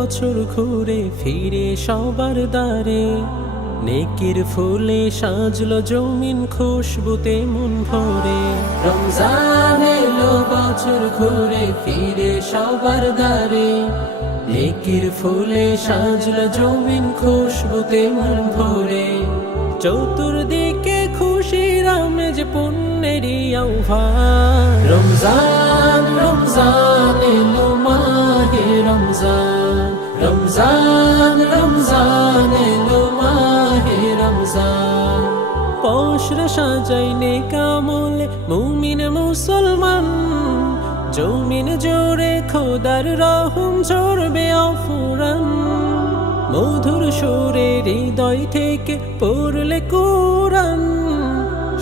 বছর ঘুরে ফিরে সবার দ্বারে, নেকির ফুলে সাজলো জমিন খুশবুতে মন ভরে। রমজান এলো বছর ঘুরে ফিরে সবার দ্বারে, নেকির ফুলে সাজলো জমিন খুশবুতে মন ভরে। চতুর্দিকে খুশির আমেজ পুণ্যেরই আহ্বান। রমজান রমজান এলো মাহে রমজান, রমজান রমজান এলো মাহে রমজান। পশরা সাজাই নেক আমলে মুমিন মুসলমান, জমিন জোরে খোদার রহম ঝরবে অফুরান। মধুর সুরে হৃদয় থেকে পড়লে কোরআন,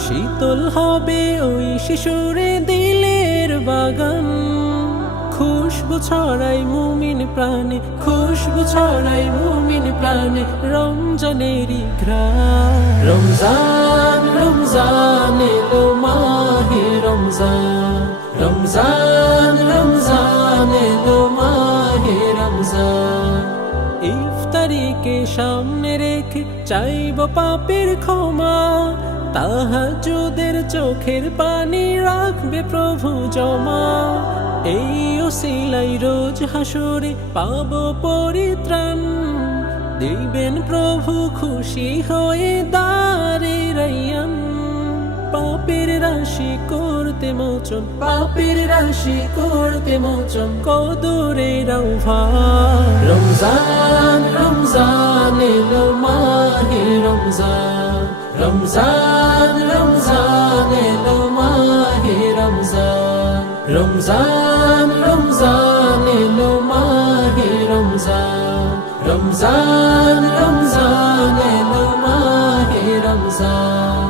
শীতল হবে ওই শিশুরে দিলের বাগান। খুশবু ছড়াই মুমিন প্রাণে, খুশবু ছড়াই মুমিন প্রাণে, রমজানেরই ঘ্রাণ। রমজান রমজান এলো মাহে রমজান, রমজান রমজান এলো মাহে রমজান। ইফতারিকে সামনে রেখে চাইব পাপের ক্ষমা, তাহাজ্জুদের চোখের পানি রাখবে প্রভু জমা। এই ওসিলাই রোজ হাসরে পাবো পরিত্রাণ, দিবেন প্রভু খুশি হয়ে দারে রাইয়ান। পাপের রাশি করতে মোচন, পাপের রাশি করতে মোচন, কদরের আহ্বান। রমজান রমজান এলো মাহে রমজান, রমজান রমজান এলো মাহে রমজান। রমজান রমজান এলো মাহে রমজান, রমজান রমজান এলো মাহে রমজান।